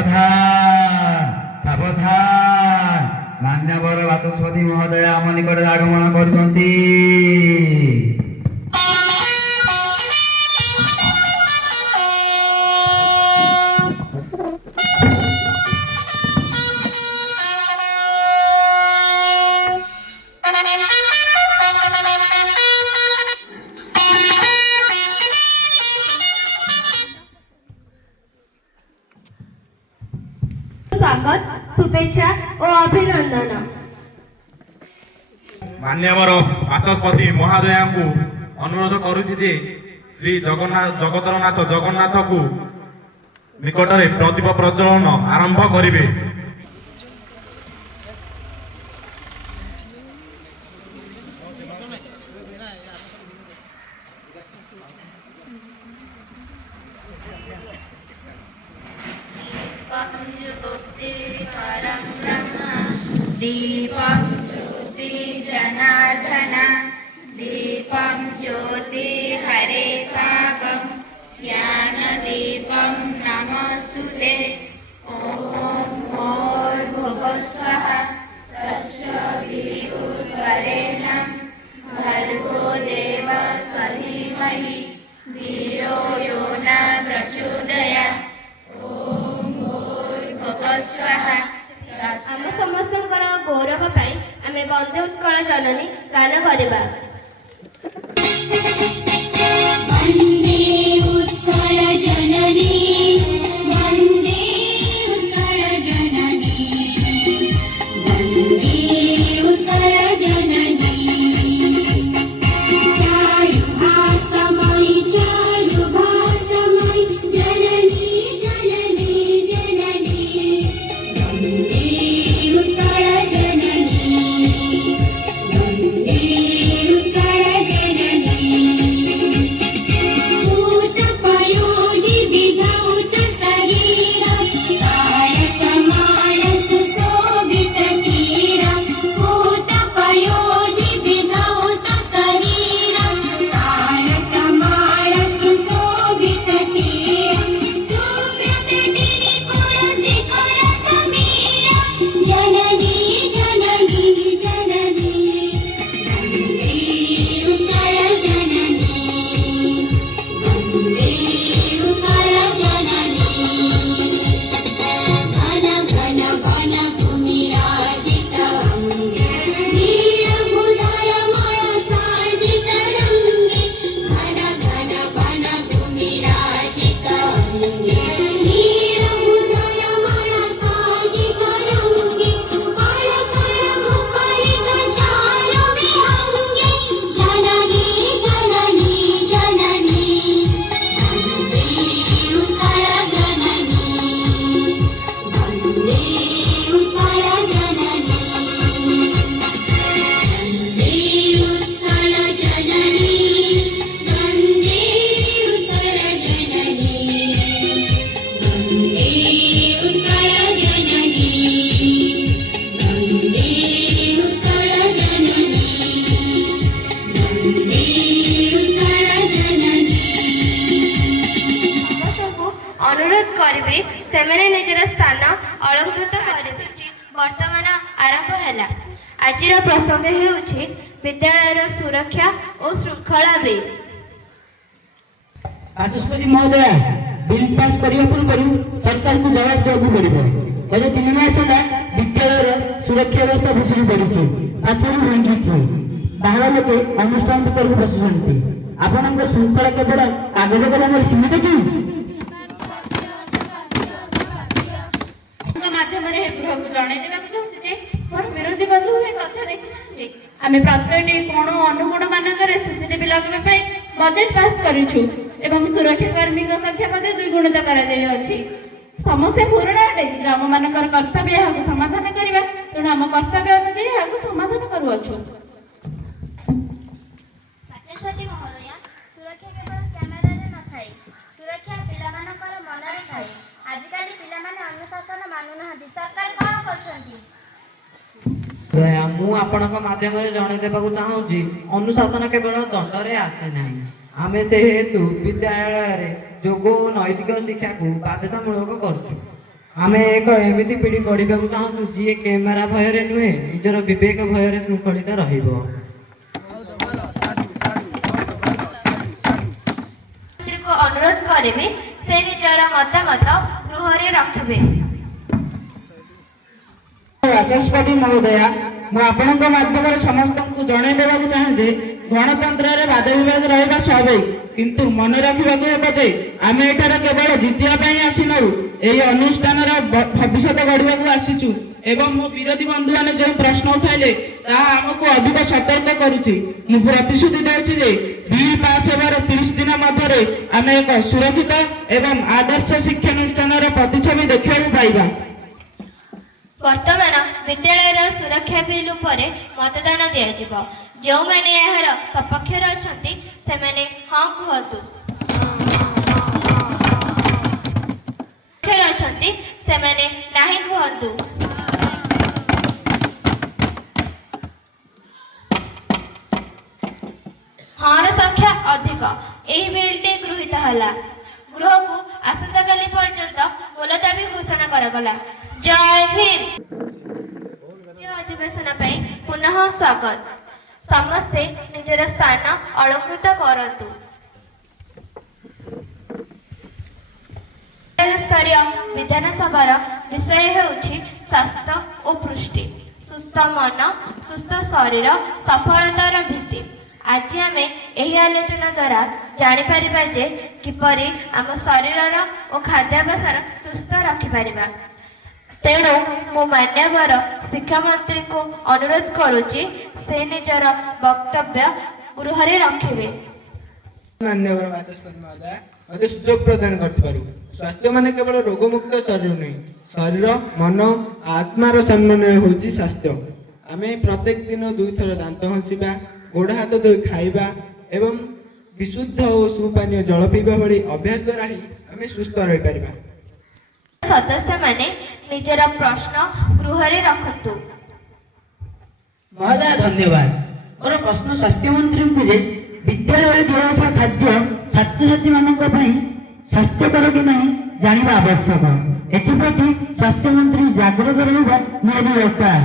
ସାବଧାନ ସାବଧାନ, ମାନ୍ୟବର ବାଚସ୍ପତି ମହୋଦୟ ଆମ ନିକଟରେ ଆଗମନ କରୁଛନ୍ତି। स्वागत, शुभेच्छा और अभिनंदन। मान्यवर बाचस्पति महोदया को अनुरोध करुछि जे श्री जगतरनाथ जगन्नाथ को निकटरे प्रदीप प्रज्वलन आरंभ करिवे। दीपं ज्योति जनार्दन, दीपं ज्योति हरे पापं, ज्ञानदीपं नमस्तुते। ॐ भूर्भुवस्सुवः तस्य वितुर्वरेण्यं भर्गो देवस्य धीमहि धियो यो न प्रचोदयात्। ॐ भूर्भुवस्सुवः। आम समस्तଙ୍କର गौरव ପାଇଁ ଆମେ ବନ୍ଦେ ଉତ୍କଳ ଜନନୀ ଗାନ କରିବା। वन्दे उत्कल जननी, वन्दे उत्कल जननी, वन्दे उत्कल जननी। चारुहासमयी चारुभासमयी जननी जननी जननी, वन्दे उत्कल जननी, वन्दे उत्कल जननी। भूतपयोधि विधौत शरीरा, तारकमाल सुशोभित कीरा। भूतपयोधि विधौत शरीरा, तारकमाल सुशोभित कीरा। सुप्रकटिनि गुणशिखर समीरा, जननी जननी जननी, वन्दे उत्कल जननी, वन्दे उत्कल जननी। घन घन वन भूमिराजित अङ्गे, नीलभूधरमण साजित रङ्गे। घन घन वन भूमिराजित अङ्गे, नीलभूधरमण साजित रङ्गे। कण कण मुखरित चारु विहङ्गे, जननी जननी जननी, वन्दे उत्कल जननी, वन्दे उत्कल जननी, वन्दे उत्कल जननी, वन्दे उत्कल जननी, वन्दे उत्कल जननी, वन्दे उत्कल जननी, वन्दे उत्कल जननी। ସମସ୍ତଙ୍କୁ ଅନୁରୋଧ କରିବି ସେମାନେ ନିଜର ସ୍ଥାନ ଅଳଙ୍କୃତ କରିବେ। ବର୍ତ୍ତମାନ ଆରମ୍ଭ ହେଲା। ଆଜିର ପ୍ରସଙ୍ଗ ହେଉଛି ବିଦ୍ୟାଳୟର ସୁରକ୍ଷା ଓ ଶୃଙ୍ଖଳା ବିଲ୍। ବାଚସ୍ପତି ମହୋଦୟ, ବିଲ୍ ପାସ୍ କରିବା ପୂର୍ବରୁ ସରକାରଙ୍କୁ ଜବାବ ଦେବାକୁ ପଡ଼ିବ। ଗତ 3 ମାସ ହେଲା ବିଦ୍ୟାଳୟର ସୁରକ୍ଷା ବ୍ୟବସ୍ଥା ଭୁଷୁଡ଼ି ପଡ଼ିଛି, ପାଚେରୀ ଭାଙ୍ଗିଛି, ବାହାର ଲୋକେ ଅନୁଷ୍ଠାନ ଭିତରକୁ ପଶୁଛନ୍ତି। ଆପଣଙ୍କ ଶୃଙ୍ଖଳା କେବଳ କାଗଜ କଲମରେ ସୀମିତ କି? ମାଧ୍ୟମରେ ଗୃହକୁ ଜଣାଇ ଦେବାକୁ ଚାହୁଁଛି ଯେ ମୋର ବିରୋଧୀ ବନ୍ଧୁ ଏ କଥା ଦେଖିନାହାନ୍ତି। ଆମେ ପ୍ରତ୍ୟେକଟି କୋଣ ଅନୁକୋଣ ମାନଙ୍କରେ ସିସିଟିଭି ଲଗାଇବା ପାଇଁ ବଜେଟ୍ ପାସ୍ କରିଛୁ ଏବଂ ସୁରକ୍ଷା କର୍ମୀଙ୍କ ସଂଖ୍ୟା ମଧ୍ୟ 2 ଗୁଣିତ କରାଯାଇଅଛି। ସମସ୍ୟା ପୂରଣ ଅଟେ, କିନ୍ତୁ ଆମମାନଙ୍କର କର୍ତ୍ତବ୍ୟ ଏହାକୁ ସମାଧାନ କରିବା। ତେଣୁ ଆମ କର୍ତ୍ତବ୍ୟ ଅନୁଯାୟୀ ଏହାକୁ ସମାଧାନ କରୁଅଛୁ। ବାଚସ୍ପତି ମହୋଦୟ, ସୁରକ୍ଷା କେବଳ କ୍ୟାମେରାରେ ନଥାଏ, ସୁରକ୍ଷା ପିଲାମାନଙ୍କର ମନରେ ଥାଏ। ଆଜିକାଲି ପିଲାମାନେ ଅନୁଶାସନ ମାନୁନାହାନ୍ତି। ସରକାର କ'ଣ କରୁଛନ୍ତି? ମୁଁ ଆପଣଙ୍କ ମାଧ୍ୟମରେ ଜଣାଇ ଦେବାକୁ ଚାହୁଁଛି, ଅନୁଶାସନ କେବଳ ଦଣ୍ଡରେ ଆସେ ନାହିଁ। ଆମେ ସେ ହେତୁ ବିଦ୍ୟାଳୟରେ ଯୋଗ ଓ ନୈତିକ ଶିକ୍ଷାକୁ ବାଧ୍ୟତାମୂଳକ କରୁଛୁ। ଆମେ ଏକ ଏମିତି ପିଢ଼ି ଗଢ଼ିବାକୁ ଚାହୁଁଛୁ ଯିଏ କ୍ୟାମେରା ଭୟରେ ନୁହେଁ ନିଜର ବିବେକ ଭୟରେ ଶୃଙ୍ଖଳିତ ରହିବ। ମନ୍ତ୍ରୀଙ୍କୁ ଅନୁରୋଧ କରିବି ସେ ନିଜର ମତାମତ ଗୃହରେ ରଖିବେ। ବାଚସ୍ପତି ମହୋଦୟା, ମୁଁ ଆପଣଙ୍କ ମାଧ୍ୟମରେ ସମସ୍ତଙ୍କୁ ଜଣାଇ ଦେବାକୁ ଚାହେଁ ଯେ ଗଣତନ୍ତ୍ରରେ ବାଦ ବିବାଦ ରହିବା ସ୍ୱାଭାବିକ, କିନ୍ତୁ ମନେ ରଖିବାକୁ ହେବ ଯେ ଆମେ ଏଠାରେ କେବଳ ଜିତିବା ପାଇଁ ଆସିନାହୁଁ, ଏହି ଅନୁଷ୍ଠାନର ଭବିଷ୍ୟତ ଗଢ଼ିବାକୁ ଆସିଛୁ। ଏବଂ ମୋ ବିରୋଧୀ ବନ୍ଧୁମାନେ ଯେଉଁ ପ୍ରଶ୍ନ ଉଠାଇଲେ ତାହା ଆମକୁ ଅଧିକ ସତର୍କ କରୁଛି। ମୁଁ ପ୍ରତିଶ୍ରୁତି ଦେଉଛି ଯେ ବିଲ୍ ପାସ୍ ହେବାର 30 ଦିନ ମଧ୍ୟରେ ଆମେ ଏକ ସୁରକ୍ଷିତ ଏବଂ ଆଦର୍ଶ ଶିକ୍ଷାନୁଷ୍ଠାନର ପ୍ରତିଛବି ଦେଖିବାକୁ ପାଇବା। ବର୍ତ୍ତମାନ ବିଦ୍ୟାଳୟର ସୁରକ୍ଷା ବିଲ୍ ଉପରେ ମତଦାନ ଦିଆଯିବ। ଯେଉଁମାନେ ଏହାର ସପକ୍ଷରେ ଅଛନ୍ତି ସେମାନେ ହଁ କୁହନ୍ତୁ, ପକ୍ଷରେ ଅଛନ୍ତି ସେମାନେ ନାହିଁ କୁହନ୍ତୁ। ହଁର ସଂଖ୍ୟା ଅଧିକ। ଏହି ବିଲ୍ଟି ଗୃହୀତ ହେଲା। ଗୃହକୁ ଆସନ୍ତାକାଲି ପର୍ଯ୍ୟନ୍ତ ମୁଲତବୀ ଘୋଷଣା କରାଗଲା। ଜୟ ହିନ୍ଦ। ଅଧିବେଶନ ପାଇଁ ପୁନଃ ସ୍ୱାଗତ। ସମସ୍ତେ ନିଜର ସ୍ଥାନ ଅଳଙ୍କୃତ କରନ୍ତୁ। ସ୍ତରୀୟ ବିଧାନସଭାର ବିଷୟ ହେଉଛି ସ୍ୱାସ୍ଥ୍ୟ ଓ ପୁଷ୍ଟି। ସୁସ୍ଥ ମନ, ସୁସ୍ଥ ଶରୀର ସଫଳତାର ଭିତ୍ତି। ଆଜି ଆମେ ଏହି ଆଲୋଚନା ଦ୍ୱାରା ଜାଣିପାରିବା ଯେ କିପରି ଆମ ଶରୀରର ଓ ଖାଦ୍ୟାଭ୍ୟାସର ସୁସ୍ଥ ରଖିପାରିବା। ତେଣୁ ମୁଁ ମାନ୍ୟବର ଶିକ୍ଷାମନ୍ତ୍ରୀଙ୍କୁ ଅନୁରୋଧ କରୁଛି ସେ ନିଜର ବକ୍ତବ୍ୟ ଗୃହରେ ରଖିବେ। ମାନ୍ୟବର ବାଚସ୍ପତି ମହୋଦୟ, ମୋତେ ସୁଯୋଗ ପ୍ରଦାନ କରିଥିବାରୁ। ସ୍ୱାସ୍ଥ୍ୟ ମାନେ କେବଳ ରୋଗମୁକ୍ତ ଶରୀର ନୁହେଁ, ଶରୀର, ମନ, ଆତ୍ମାର ସମନ୍ୱୟ ହେଉଛି ସ୍ୱାସ୍ଥ୍ୟ। ଆମେ ପ୍ରତ୍ୟେକ ଦିନ 2 ଥର ଦାନ୍ତ ଘଷିବା, ଗୋଡ଼ ହାତ ଧୋଇ ଖାଇବା ଏବଂ ବିଶୁଦ୍ଧ ଓ ସୁପାନୀୟ ଜଳ ପିଇବା ଭଳି ଅଭ୍ୟାସ ଦ୍ୱାରା ହିଁ ଆମେ ସୁସ୍ଥ ରହିପାରିବା। ସଦସ୍ୟମାନେ ନିଜର ପ୍ରଶ୍ନ ଗୃହରେ ରଖନ୍ତୁ। ମହୋଦୟ ଧନ୍ୟବାଦ। ମୋର ପ୍ରଶ୍ନ ସ୍ୱାସ୍ଥ୍ୟ ମନ୍ତ୍ରୀଙ୍କୁ ଯେ ବିଦ୍ୟାଳୟରେ ଦିଆଯାଉଥିବା ଖାଦ୍ୟ ଛାତ୍ରଛାତ୍ରୀମାନଙ୍କ ପାଇଁ ସ୍ୱାସ୍ଥ୍ୟକର କି ନାହିଁ ଜାଣିବା ଆବଶ୍ୟକ। ଏଥିପ୍ରତି ସ୍ୱାସ୍ଥ୍ୟ ମନ୍ତ୍ରୀ ଜାଗ୍ରତ ରହିବା ନିହାତି ଦରକାର।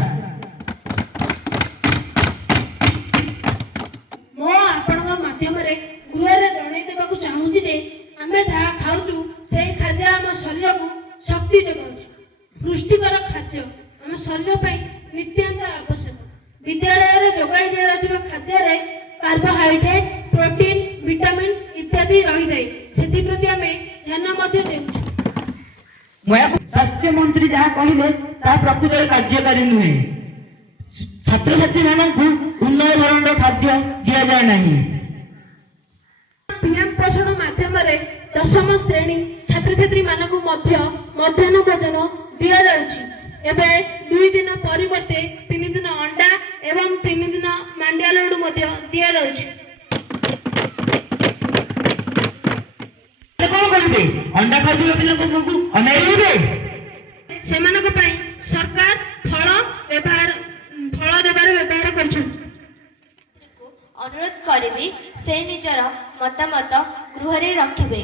ମୁଁ ଆପଣଙ୍କ ମାଧ୍ୟମରେ ଗୃହରେ ଜଣାଇ ଦେବାକୁ ଚାହୁଁଛି ଯେ ଆମେ ଯାହା ଖାଉଛୁ ସେହି ଖାଦ୍ୟ ଆମ ଶରୀରକୁ ଶକ୍ତି ଯୋଗାଉଛି। ପୁଷ୍ଟିକର ଖାଦ୍ୟ ଆମ ଶରୀର ପାଇଁ ନିତ୍ୟାନ୍ତ ଆବଶ୍ୟକ। ବିଦ୍ୟାଳୟରେ ଯୋଗାଇ ଦିଆଯାଉଥିବା ଖାଦ୍ୟରେ କାର୍ବୋହାଇଡ୍ରେଟ୍, ପ୍ରୋଟିନ୍, ଭିଟାମିନ୍ ଇତ୍ୟାଦି ରହିଥାଏ। ସେଥିପ୍ରତି ଆମେ ଧ୍ୟାନ ମଧ୍ୟ ଦେଉଛୁ। ସ୍ୱାସ୍ଥ୍ୟ ମନ୍ତ୍ରୀ ଯାହା କହିଲେ ତାହା ପ୍ରକୃତରେ କାର୍ଯ୍ୟକାରୀ ନୁହେଁ। ଛାତ୍ରଛାତ୍ରୀମାନଙ୍କୁ ଉନ୍ନତ ଧରଣର ଖାଦ୍ୟ ଦିଆଯାଏ ନାହିଁ। ପିଏମ୍ ପୋଷଣ ମାଧ୍ୟମରେ 10ମ ଶ୍ରେଣୀ ଛାତ୍ରଛାତ୍ରୀମାନଙ୍କୁ ମଧ୍ୟ ମଧ୍ୟାହ୍ନ ଭୋଜନ ଦିଆଯାଉଛି। ଏବେ 2 ଦିନ ପରିବର୍ତ୍ତେ 3 ଦିନ ଅଣ୍ଡା ଏବଂ 3 ଦିନ ମାଣ୍ଡିଆ ଲଡୁ ମଧ୍ୟ ଦିଆଯାଉଛି। କଣ କରିବେ? ଅଣ୍ଡା ଖାଉଥିବା ପିଲାଙ୍କ ମୁହଁକୁ ଅନାଇ ରହିବେ? ସେମାନଙ୍କ ପାଇଁ ସରକାର ଫଳ ଦେବାର ବ୍ୟବହାର କରୁଛନ୍ତି। ଅନୁରୋଧ କରିବି ସେ ନିଜର ମତାମତ ଗୃହରେ ରଖିବେ।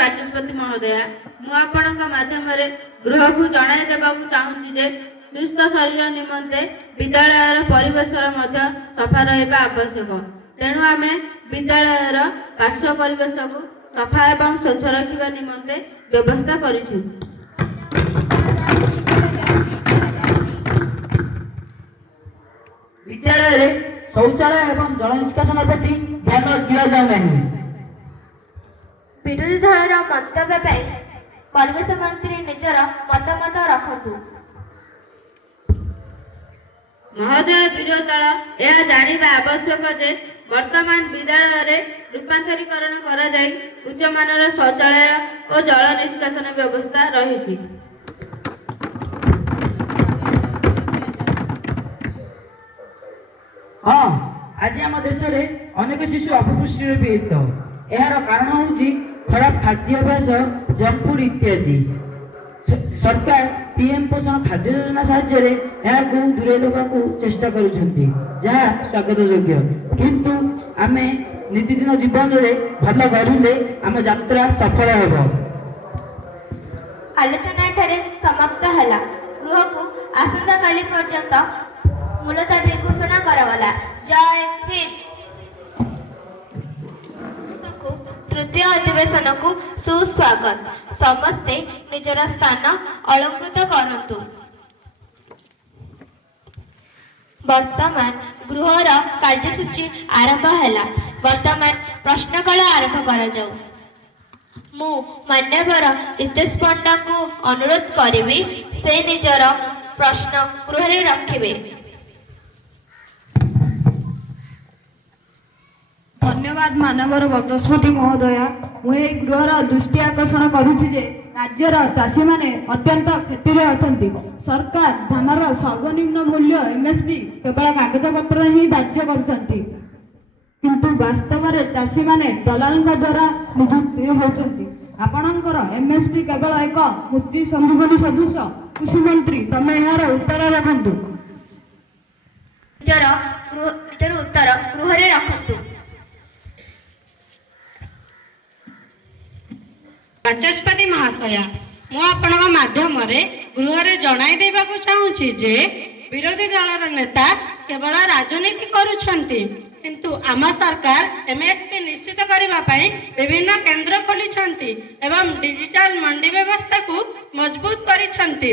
ବାଚସ୍ପତି ମହୋଦୟା, ମୁଁ ଆପଣଙ୍କ ମାଧ୍ୟମରେ ଗୃହକୁ ଜଣାଇ ଦେବାକୁ ଚାହୁଁଛି ଯେ ସୁସ୍ଥ ଶରୀର ନିମନ୍ତେ ବିଦ୍ୟାଳୟର ପରିବେଶର ମଧ୍ୟ ସଫା ରହିବା ଆବଶ୍ୟକ। ତେଣୁ ଆମେ ବିଦ୍ୟାଳୟର ପାର୍ଶ୍ୱ ପରିବେଶକୁ ସଫା ଏବଂ ସ୍ୱଚ୍ଛ ରଖିବା ନିମନ୍ତେ ବ୍ୟବସ୍ଥା କରିଛୁ। ବିଦ୍ୟାଳୟରେ ଶୌଚାଳୟ ଏବଂ ଜଳ ନିଷ୍କାସନ ପ୍ରତି ଧ୍ୟାନ ଦିଆଯାଉ ନାହିଁ। ବିରୋଧୀ ଦଳର ମନ୍ତବ୍ୟ ପାଇଁ ପରିବେଶ ମନ୍ତ୍ରୀ ନିଜର ମତାମତ ରଖନ୍ତୁ। ମହୋଦୟ, ବିରୋଧୀ ଦଳ ଏହା ଜାଣିବା ଆବଶ୍ୟକ ଯେ ବର୍ତ୍ତମାନ ବିଦ୍ୟାଳୟରେ ରୂପାନ୍ତରୀକରଣ କରାଯାଇ ଉଚ୍ଚମାନର ଶୌଚାଳୟ ଓ ଜଳ ନିଷ୍କାସନ ବ୍ୟବସ୍ଥା ରହିଛି। ହଁ, ଆଜି ଆମ ଦେଶରେ ଅନେକ ଶିଶୁ ଅପପୁଷ୍ଟିରେ ପୀଡ଼ିତ। ଏହାର କାରଣ ହେଉଛି ଖରାପ ଖାଦ୍ୟାଭ୍ୟାସ, ଜଙ୍କ ଫୁଡ୍ ଇତ୍ୟାଦି। ସରକାର ପିଏମ୍ ପୋଷଣ ଖାଦ୍ୟ ଯୋଜନା ସାହାଯ୍ୟରେ ଏହାକୁ ଦୂରେଇ ଦେବାକୁ ଚେଷ୍ଟା କରୁଛନ୍ତି, ଯାହା ସ୍ୱାଗତଯୋଗ୍ୟ। କିନ୍ତୁ ଆମେ ନିତିଦିନ ଜୀବନରେ ଭଲ ଗଢ଼ିଲେ ଆମ ଯାତ୍ରା ସଫଳ ହେବ। ଆଲୋଚନା ଏଠାରେ ସମାପ୍ତ ହେଲା। ଗୃହକୁ ଆସନ୍ତାକାଲି ପର୍ଯ୍ୟନ୍ତ ମୁଲତବୀ ଘୋଷଣା କରାଗଲା। ଜୟ ହିନ୍ଦ। ତୃତୀୟ ଅଧିବେଶନକୁ ସୁସ୍ୱାଗତ। ସମସ୍ତେ ନିଜର ସ୍ଥାନ ଅଳଙ୍କୃତ କରନ୍ତୁ। ବର୍ତ୍ତମାନ ଗୃହର କାର୍ଯ୍ୟସୂଚୀ ଆରମ୍ଭ ହେଲା। ବର୍ତ୍ତମାନ ପ୍ରଶ୍ନକାଳ ଆରମ୍ଭ କରାଯାଉ। ମୁଁ ମାନ୍ୟବର ରିତେଶ ପଣ୍ଡାଙ୍କୁ ଅନୁରୋଧ କରିବି ସେ ନିଜର ପ୍ରଶ୍ନ ଗୃହରେ ରଖିବେ। ଧନ୍ୟବାଦ ମାନବର ବାଚସ୍ପତି ମହୋଦୟା। ମୁଁ ଏହି ଗୃହର ଦୃଷ୍ଟି ଆକର୍ଷଣ କରୁଛି ଯେ ରାଜ୍ୟର ଚାଷୀମାନେ ଅତ୍ୟନ୍ତ କ୍ଷତିରେ ଅଛନ୍ତି। ସରକାର ଧାନର ସର୍ବନିମ୍ନ ମୂଲ୍ୟ MSP କେବଳ କାଗଜପତ୍ରରେ ହିଁ ଧାର୍ଯ୍ୟ କରୁଛନ୍ତି, କିନ୍ତୁ ବାସ୍ତବରେ ଚାଷୀମାନେ ଦଲାଲଙ୍କ ଦ୍ୱାରା ନିଯୁକ୍ତି ହେଉଛନ୍ତି। ଆପଣଙ୍କର MSP କେବଳ ଏକ ମୂର୍ତ୍ତି ସଞ୍ଜୀବନୀ ସଦୃଶ। କୃଷି ମନ୍ତ୍ରୀ, ତମେ ଏହାର ଉତ୍ତର ରଖନ୍ତୁ। ନିଜର ଉତ୍ତର ଗୃହରେ ରଖନ୍ତୁ। ବାଚସ୍ପତି ମହାଶୟା, ମୁଁ ଆପଣଙ୍କ ମାଧ୍ୟମରେ ଗୃହରେ ଜଣାଇ ଦେବାକୁ ଚାହୁଁଛି ଯେ ବିରୋଧୀ ଦଳର ନେତା କେବଳ ରାଜନୀତି କରୁଛନ୍ତି, କିନ୍ତୁ ଆମ ସରକାର MSP ନିଶ୍ଚିତ କରିବା ପାଇଁ ବିଭିନ୍ନ କେନ୍ଦ୍ର ଖୋଲିଛନ୍ତି ଏବଂ ଡିଜିଟାଲ ମଣ୍ଡି ବ୍ୟବସ୍ଥାକୁ ମଜବୁତ କରିଛନ୍ତି।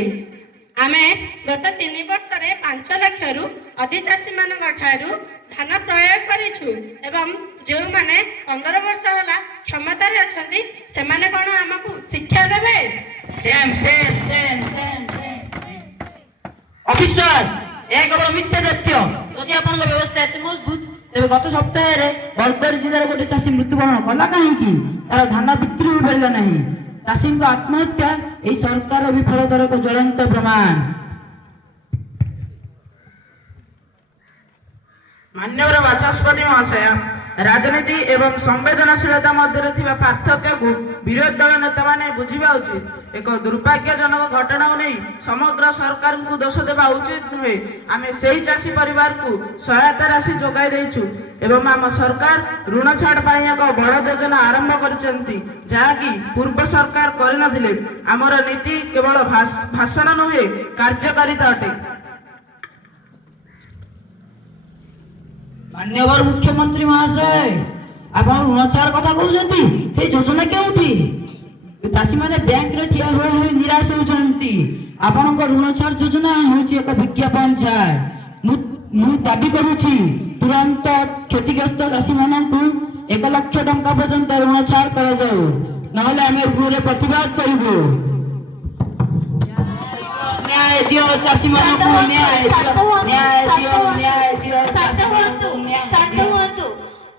ଆମେ ଗତ 3 ବର୍ଷରେ 5 ଲକ୍ଷରୁ ଅଧିକ ଚାଷୀମାନଙ୍କ ଠାରୁ ଧାନ କ୍ରୟ କରିଛୁ ଏବଂ ଯେଉଁମାନେ 15 ବର୍ଷ ହେଲା କ୍ଷମତାରେ ଅଛନ୍ତି ସେମାନେ କଣ ଆମକୁ ଶିକ୍ଷା ଦେବେ? ଅବିଶ୍ୱାସ, ଏହା କେବଳ ମିଥ୍ୟା ତଥ୍ୟ। ଯଦି ଆପଣଙ୍କ ବ୍ୟବସ୍ଥା ଏତେ ମଜବୁତ, ତେବେ ଗତ ସପ୍ତାହରେ ବରଗଡ଼ ଜିଲ୍ଲାର ଗୋଟେ ଚାଷୀ ମୃତ୍ୟୁବରଣ କଲା କାହିଁକି? ତାର ଧାନ ବିକ୍ରି ହୋଇପାରିଲା ନାହିଁ। ଚାଷୀଙ୍କ ଆତ୍ମହତ୍ୟା ଏହି ସରକାରର ବିଫଳତାର ଏକ ଜ୍ୱଳନ୍ତ ପ୍ରମାଣ। ମାନ୍ୟବର ବାଚସ୍ପତି ମହାଶୟ, ରାଜନୀତି ଏବଂ ସମ୍ବେଦନଶୀଳତା ମଧ୍ୟରେ ଥିବା ପାର୍ଥକ୍ୟକୁ ବିରୋଧୀ ଦଳ ନେତାମାନେ ବୁଝିବା ଉଚିତ। ଏକ ଦୁର୍ଭାଗ୍ୟଜନକ ଘଟଣାକୁ ନେଇ ସମଗ୍ର ସରକାରଙ୍କୁ ଦୋଷ ଦେବା ଉଚିତ ନୁହେଁ। ଆମେ ସେହି ଚାଷୀ ପରିବାରକୁ ସହାୟତା ରାଶି ଯୋଗାଇ ଦେଇଛୁ ଏବଂ ଆମ ସରକାର ଋଣ ଛାଡ଼ ପାଇଁ ଏକ ବଡ଼ ଯୋଜନା ଆରମ୍ଭ କରିଛନ୍ତି, ଯାହାକି ପୂର୍ବ ସରକାର କରିନଥିଲେ। ଆମର ନୀତି କେବଳ ଭାଷଣ ନୁହେଁ, କାର୍ଯ୍ୟକାରିତା ଅଟେ। ମାନ୍ୟବର ମୁଖ୍ୟମନ୍ତ୍ରୀ ମହାଶୟ, ଆପଣ ଋଣ ଛାଡ଼ କଥା କହୁଛନ୍ତି, ସେଇ ଯୋଜନା କେଉଁଠି? ଚାଷୀମାନେ ବ୍ୟାଙ୍କରେ ଠିଆ ହୋଇ ହୋଇ ନିରାଶ ହେଉଛନ୍ତି। ଆପଣଙ୍କ ଋଣ ଛାଡ଼ ଯୋଜନା ହେଉଛି ଏକ ବିଜ୍ଞାପନ ଛାଡ଼। ମୁଁ ଦାବି କରୁଛି ତୁରନ୍ତ କ୍ଷତିଗ୍ରସ୍ତ ଚାଷୀମାନଙ୍କୁ 1 ଲକ୍ଷ ଟଙ୍କା ପର୍ଯ୍ୟନ୍ତ ଋଣ ଛାଡ଼ କରାଯାଉ, ନହେଲେ ଆମେ ଗୃହରେ ପ୍ରତିବାଦ କରିବୁ। ନ୍ୟାୟ ଦିଅ ଚାଷୀମାନଙ୍କୁ, ନ୍ୟାୟ ଦିଅ। ଶାନ୍ତ ହୁଅନ୍ତୁ।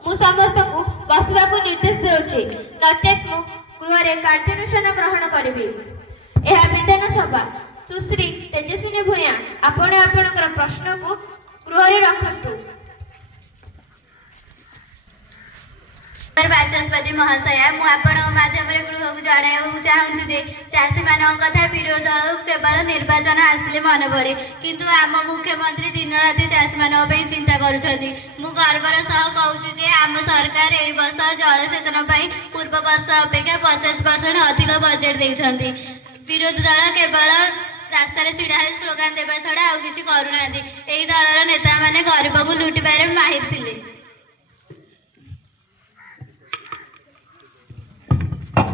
ମୁଁ ସମସ୍ତଙ୍କୁ ବସିବାକୁ ନିର୍ଦ୍ଦେଶ ଦେଉଛି, ନଚେତ୍ ମୁଁ ଗୃହରେ କାର୍ଯ୍ୟାନୁଷ୍ଠାନ ଗ୍ରହଣ କରିବି। ଏହା ବିଧାନସଭା। ସୁଶ୍ରୀ ତେଜସ୍ୱିନୀ ଭୂୟାଁ, ଆପଣ ଆପଣଙ୍କର ପ୍ରଶ୍ନକୁ ଗୃହରେ ରଖନ୍ତୁ। ବାଚସ୍ପତି ମହାଶୟା, ମୁଁ ଆପଣଙ୍କ ମାଧ୍ୟମରେ ଗୃହକୁ ଜଣାଇବାକୁ ଚାହୁଁଛି ଯେ ଚାଷୀମାନଙ୍କ କଥା ବିରୋଧୀ ଦଳକୁ କେବଳ ନିର୍ବାଚନ ଆସିଲେ ମନେ ପଡ଼େ, କିନ୍ତୁ ଆମ ମୁଖ୍ୟମନ୍ତ୍ରୀ ଦିନ ରାତି ଚାଷୀମାନଙ୍କ ପାଇଁ ଚିନ୍ତା କରୁଛନ୍ତି। ମୁଁ ଗର୍ବର ସହ କହୁଛି ଯେ ଆମ ସରକାର ଏହି ବର୍ଷ ଜଳସେଚନ ପାଇଁ ପୂର୍ବ ବର୍ଷ ଅପେକ୍ଷା 50% ଅଧିକ ବଜେଟ ଦେଇଛନ୍ତି। ବିରୋଧୀ ଦଳ କେବଳ ରାସ୍ତାରେ ଛିଡ଼ା ହୋଇ ସ୍ଲୋଗାନ ଦେବା ଛଡ଼ା ଆଉ କିଛି କରୁନାହାନ୍ତି। ଏହି ଦଳର ନେତାମାନେ ଗରିବକୁ ଲୁଟିବାରେ ମାହିର ଥିଲେ।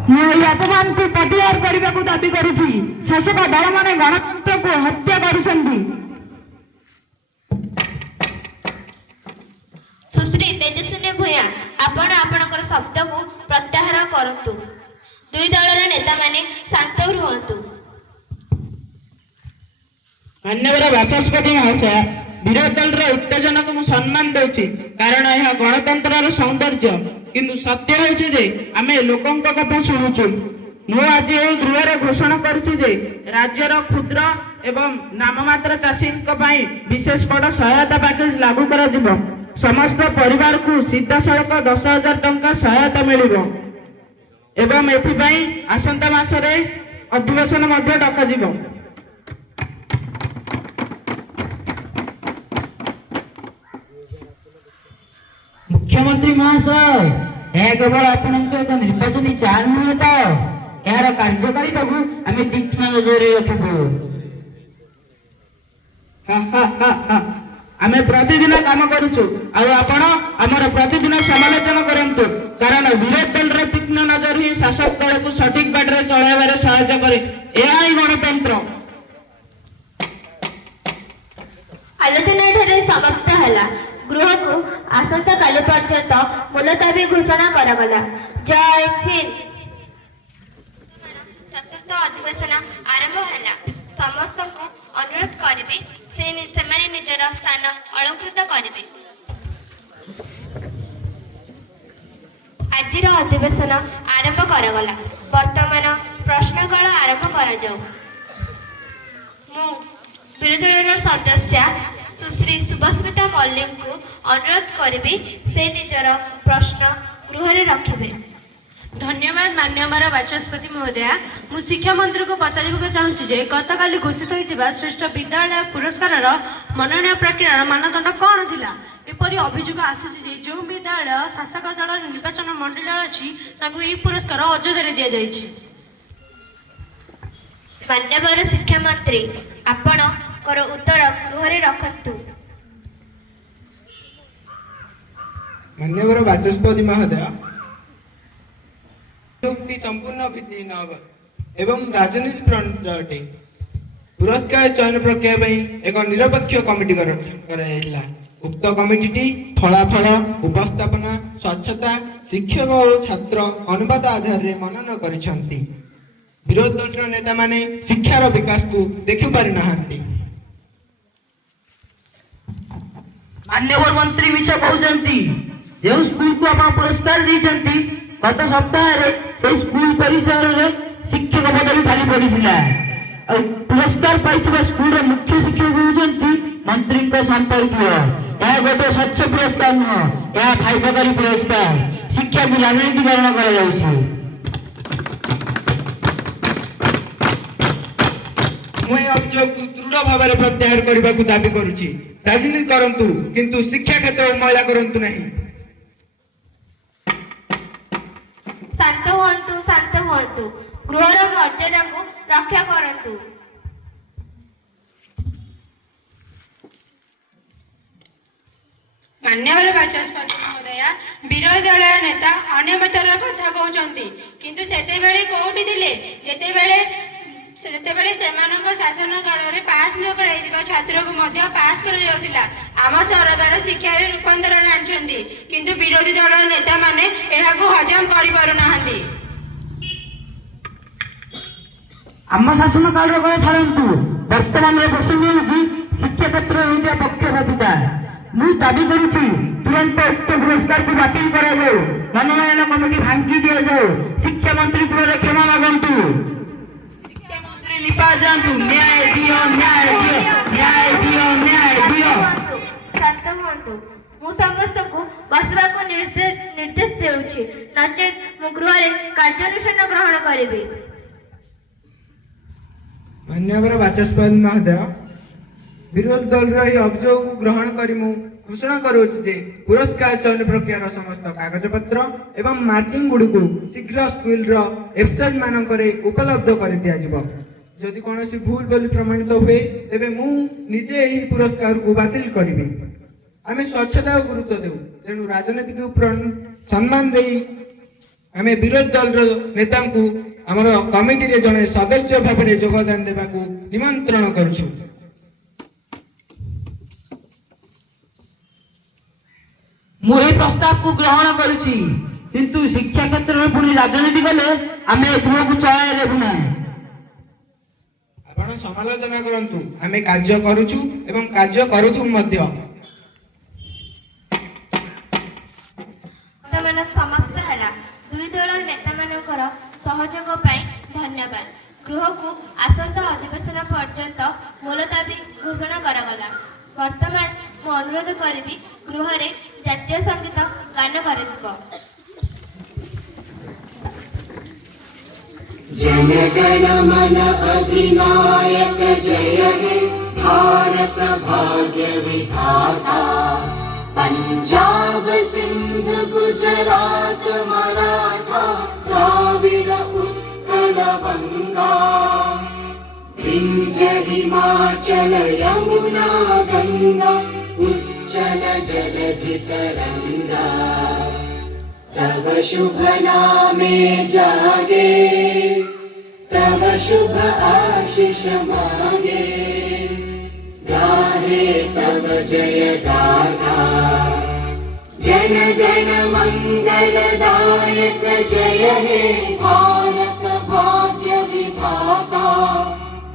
ମୁଁ ଏହି ଅପମାନକୁ ପ୍ରତିବାଦ କରିବାକୁ ଦାବି କରୁଛି। ଶାସକ ଦଳମାନେ ଗଣତନ୍ତ୍ରକୁ ହତ୍ୟା କରୁଛନ୍ତି। ସୁଶ୍ରୀ ତେଜସ୍ୱିନୀ ଭୂୟାଁ, ଆପଣ ଆପଣଙ୍କର ଶବ୍ଦକୁ ପ୍ରତ୍ୟାହାର କରନ୍ତୁ। ଦୁଇ ଦଳର ନେତାମାନେ ଶାନ୍ତ ରୁହନ୍ତୁ। ମାନ୍ୟବର ବାଚସ୍ପତି ମହାଶୟ, ବିରୋଧୀ ଦଳର ଉତ୍ତେଜନାକୁ ମୁଁ ସମ୍ମାନ ଦେଉଛି, କାରଣ ଏହା ଗଣତନ୍ତ୍ରର ସୌନ୍ଦର୍ଯ୍ୟ। କିନ୍ତୁ ସତ୍ୟ ହେଉଛି ଯେ ଆମେ ଲୋକଙ୍କ କଥା ଶୁଣୁଛୁ। ମୁଁ ଆଜି ଏହି ଗୃହରେ ଘୋଷଣା କରୁଛି ଯେ ରାଜ୍ୟର କ୍ଷୁଦ୍ର ଏବଂ ନାମମାତ୍ର ଚାଷୀଙ୍କ ପାଇଁ ବିଶେଷ ବଡ଼ ସହାୟତା ପ୍ୟାକେଜ ଲାଗୁ କରାଯିବ। ସମସ୍ତ ପରିବାରକୁ ସିଧାସଳଖ 10,000 ଟଙ୍କା ସହାୟତା ମିଳିବ ଏବଂ ଏଥିପାଇଁ ଆସନ୍ତା ମାସରେ ଅଧିବେଶନ ମଧ୍ୟ ଡକାଯିବ। ମୁଖ୍ୟମନ୍ତ୍ରୀ ମହାଶୟ, ଏହା କେବଳ ଆପଣଙ୍କ ଏକ ନିର୍ବାଚନୀ ଚାଲ ନୁହେଁ ତ, ଏହାର ଏହାର କାର୍ଯ୍ୟକାରିତାକୁ ଆମେ ତୀକ୍ଷ୍ଣ ନଜରରେ ରଖିବୁ। ଆମେ ପ୍ରତିଦିନ କାମ କରୁଛୁ ଆଉ ଆପଣ ଆମର ପ୍ରତିଦିନ ସମାଲୋଚନା କରନ୍ତୁ, କାରଣ ବିରୋଧୀ ଦଳର ତୀକ୍ଷ୍ଣ ନଜର ହିଁ ଶାସକ ଦଳକୁ ସଠିକ ବାଟରେ ଚଳାଇବାରେ ସାହାଯ୍ୟ କରେ। ଏହା ହିଁ ଗଣତନ୍ତ୍ର। ଆଲୋଚନା ଏଠାରେ ସମାପ୍ତ ହେଲା। ଗୃହକୁ ଆସନ୍ତାକାଲି ପର୍ଯ୍ୟନ୍ତ ମୁଲତବୀ ଘୋଷଣା କରାଗଲା। ଜୟ ହିନ୍ଦ। ଚତୁର୍ଥ ଅଧିବେଶନ ଆରମ୍ଭ ହେଲା। ସମସ୍ତଙ୍କୁ ଅନୁରୋଧ କରିବି ସେମାନେ ନିଜର ସ୍ଥାନ ଅଳଙ୍କୃତ କରିବେ। ଆଜିର ଅଧିବେଶନ ଆରମ୍ଭ କରାଗଲା। ବର୍ତ୍ତମାନ ପ୍ରଶ୍ନକାଳ ଆରମ୍ଭ କରାଯାଉ। ମୁଁ ବିରୋଧୀ ଦଳର ସଦସ୍ୟା ସୁଶ୍ରୀ ଶୁଭସ୍ମିତା ମଲ୍ଲିକଙ୍କୁ ଅନୁରୋଧ କରିବି ସେ ନିଜର ପ୍ରଶ୍ନ ଗୃହରେ ରଖିବେ। ଧନ୍ୟବାଦ ମାନ୍ୟବର ବାଚସ୍ପତି ମହୋଦୟା। ମୁଁ ଶିକ୍ଷାମନ୍ତ୍ରୀଙ୍କୁ ପଚାରିବାକୁ ଚାହୁଁଛି ଯେ ଗତକାଲି ଘୋଷିତ ହୋଇଥିବା ଶ୍ରେଷ୍ଠ ବିଦ୍ୟାଳୟ ପୁରସ୍କାରର ମନୋନୟନ ପ୍ରକ୍ରିୟାର ମାନଦଣ୍ଡ କ'ଣ ଥିଲା? ଏପରି ଅଭିଯୋଗ ଆସୁଛି ଯେ ଯେଉଁ ବିଦ୍ୟାଳୟ ଶାସକ ଦଳର ନିର୍ବାଚନ ମଣ୍ଡଳୀ ଅଛି ତାଙ୍କୁ ଏହି ପୁରସ୍କାର ଅଯୋଧ୍ୟାରେ ଦିଆଯାଇଛି। ମାନ୍ୟବର ଶିକ୍ଷାମନ୍ତ୍ରୀ ଆପଣଙ୍କର ଉତ୍ତର ଗୃହରେ ରଖନ୍ତୁ। ମାନ୍ୟବର ବାଚସ୍ପତି ମହୋଦୟ, ଯୁକ୍ତି ସମ୍ପୂର୍ଣ୍ଣ ଭିତ୍ତିହୀନ ଏବଂ ରାଜନୀତି ପ୍ରଣୀତ ଅଟେ। ପୁରସ୍କାର ଚୟନ ପ୍ରକ୍ରିୟା ପାଇଁ ଏକ ନିରପେକ୍ଷ କମିଟି କରାଯାଇଥିଲା। ଉକ୍ତ କମିଟିଟି ଫଳାଫଳ, ଉପସ୍ଥାପନା, ସ୍ୱଚ୍ଛତା, ଶିକ୍ଷକ ଓ ଛାତ୍ର ଅନୁପାତ ଆଧାରରେ ମନନ କରିଛନ୍ତି। ବିରୋଧୀ ଦଳର ନେତାମାନେ ଶିକ୍ଷାର ବିକାଶକୁ ଦେଖିପାରିନାହାନ୍ତି। ମାନ୍ୟବର ମନ୍ତ୍ରୀ ମିଛ କହୁଛନ୍ତି। ଯେଉଁ ସ୍କୁଲକୁ ଆପଣ ପୁରସ୍କାର ଦେଇଛନ୍ତି ଗତ ସପ୍ତାହରେ ସେହି ସ୍କୁଲ ପରିସରରେ ଶିକ୍ଷକ ପଦବୀ ଖାଲି ପଡ଼ିଥିଲା। ଆଉ ପୁରସ୍କାର ପାଇଥିବା ସ୍କୁଲର ମୁଖ୍ୟ ଶିକ୍ଷକ ହେଉଛନ୍ତି ମନ୍ତ୍ରୀଙ୍କ ସମ୍ପର୍କୀୟ। ଏହା ଗୋଟେ ସ୍ୱଚ୍ଛ ପୁରସ୍କାର ନୁହଁ, ଏହା ଭାଇଭାଗାରୀ ପୁରସ୍କାର। ଶିକ୍ଷାକୁ ରାଜନୀତିକରଣ କରାଯାଉଛି। ମୁଁ ଏହି ଅଭିଯୋଗକୁ ଦୃଢ ଭାବରେ ପ୍ରତ୍ୟାହାର କରିବାକୁ ଦାବି କରୁଛି। ରାଜନୀତି କରନ୍ତୁ କିନ୍ତୁ ଶିକ୍ଷା କ୍ଷେତ୍ରକୁ ମଇଳା କରନ୍ତୁ ନାହିଁ। ଶାନ୍ତ ହୁଅନ୍ତୁ, ଶାନ୍ତ ହୁଅନ୍ତୁ। ଗୃହର ମର୍ଯ୍ୟାଦାକୁ ରକ୍ଷା କରନ୍ତୁ। ମାନ୍ୟବର ବାଚସ୍ପତି ମହୋଦୟା, ବିରୋଧୀ ଦଳର ନେତା ଅନିୟମିତର କଥା କହୁଛନ୍ତି, କିନ୍ତୁ ସେତେବେଳେ କୋଉଠି ଥିଲେ ଯେତେବେଳେ ସେମାନଙ୍କ ଶାସନ କାଳରେ ପାସ୍ ନ କରାଇଥିବା ଛାତ୍ରକୁ ମଧ୍ୟ ପାସ୍ କରାଯାଉଥିଲା। ଆମ ସରକାର ଶିକ୍ଷାରେ ରୂପାନ୍ତରଣ ଆଣିଛନ୍ତି, କିନ୍ତୁ ବିରୋଧୀ ଦଳର ନେତାମାନେ ଏହାକୁ ହଜମ କରିପାରୁନାହାନ୍ତି। ଆମ ଶାସନ କାଳର କଥା ଛାଡ଼ନ୍ତୁ, ବର୍ତ୍ତମାନର ପ୍ରସଙ୍ଗ ହେଉଛି ଶିକ୍ଷା କ୍ଷେତ୍ରରେ ହୋଇଥିବା ପକ୍ଷପାତିତା। ମୁଁ ଦାବି କରୁଛି ତୁରନ୍ତ ଉକ୍ତ ପୁରସ୍କାରକୁ ବାତିଲ କରାଯାଉ। ମନୋନୟନ କମିଟି ଭାଙ୍ଗି ଦିଆଯାଉ। ଶିକ୍ଷାମନ୍ତ୍ରୀ ଗୃହରେ କ୍ଷମା ମାଗନ୍ତୁ। ଶିକ୍ଷାମନ୍ତ୍ରୀ ନିପା ଯାଆନ୍ତୁ। ନ୍ୟାୟ ଦିଅ, ନ୍ୟାୟ ଦିଅ, ନ୍ୟାୟ ଦିଅ, ନ୍ୟାୟ ଦିଅ। ଶାନ୍ତ ହୁଅନ୍ତୁ। ମୁଁ ସମସ୍ତଙ୍କୁ ବସିବାକୁ ନିର୍ଦ୍ଦେଶ ଦେଉଛି, ନଚେତ୍ ମୁଁ ଗୃହରେ କାର୍ଯ୍ୟାନୁଷ୍ଠାନ ଗ୍ରହଣ କରିବି। ମାନ୍ୟବର ବାଚସ୍ପତି ମହୋଦୟ, ବିରୋଧୀ ଦଳର ଏହି ଅଭିଯୋଗକୁ ଗ୍ରହଣ କରି ମୁଁ ଘୋଷଣା କରୁଅଛି ଯେ ପୁରସ୍କାର ଚୟନ ପ୍ରକ୍ରିୟାର ସମସ୍ତ କାଗଜପତ୍ର ଏବଂ ମାର୍କିଂ ଗୁଡ଼ିକୁ ଶୀଘ୍ର ସ୍କୁଲର ୱେବସାଇଟ୍ ମାନଙ୍କରେ ଉପଲବ୍ଧ କରି ଦିଆଯିବ। ଯଦି କୌଣସି ଭୁଲ ବୋଲି ପ୍ରମାଣିତ ହୁଏ ତେବେ ମୁଁ ନିଜେ ଏହି ପୁରସ୍କାରକୁ ବାତିଲ କରିବି। ଆମେ ସ୍ୱଚ୍ଛତାକୁ ଗୁରୁତ୍ୱ ଦେଉ, ତେଣୁ ରାଜନୀତିକୁ ସମ୍ମାନ ଦେଇ ଆମେ ବିରୋଧୀ ଦଳର ନେତାଙ୍କୁ ଆମର କମିଟିରେ ଜଣେ ସଦସ୍ୟ ଭାବରେ ଯୋଗଦାନ ଦେବାକୁ ନିମନ୍ତ୍ରଣ କରୁଛୁ। ମୁଁ ଏହି ପ୍ରସ୍ତାବକୁ ଗ୍ରହଣ କରୁଛି, କିନ୍ତୁ ଶିକ୍ଷା କ୍ଷେତ୍ରରେ ପୁଣି ରାଜନୀତି କଲେ ଆମେ ଗୃହକୁ ଚଳାଇ ଦେବୁ ନାହିଁ। ଆପଣ ସମାଲୋଚନା କରନ୍ତୁ, ଆମେ କାର୍ଯ୍ୟ କରୁଛୁ ଏବଂ କାର୍ଯ୍ୟ କରୁଛୁ ମଧ୍ୟ। ସମାପ୍ତ ହେଲା। ଦୁଇ ଦଳର ନେତାମାନଙ୍କର ସହଯୋଗ ପାଇଁ ଧନ୍ୟବାଦ। ଗୃହକୁ ଆସନ୍ତା ଅଧିବେଶନ ପର୍ଯ୍ୟନ୍ତ ମୁଲତବୀ ଘୋଷଣା କରାଗଲା। ବର୍ତ୍ତମାନ ମୁଁ ଅନୁରୋଧ କରିବି ଗୃହରେ ଜାତୀୟ ସଙ୍ଗୀତ ଗାନ କରାଯିବ। जनगण मन अधिनायक जय हे भारत भाग्य विधाता। पंजाब सिंध गुजरात मराठा द्राविड़ उत्कल गङ्गा विन्ध्य हिमाचल यमुना गङ्गा उच्चल जलधि तरङ्गा तव शुभ नामे जागे तव शुभ आशीष मागे गाहे तव जय गाथा जन गण मंगलदायक जय हे भारत भाग्य विधाता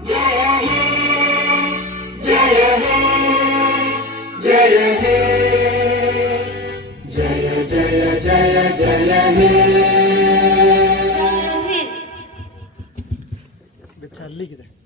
जय हे जय हे जय हे जय जय जय जय हे जय हिंद।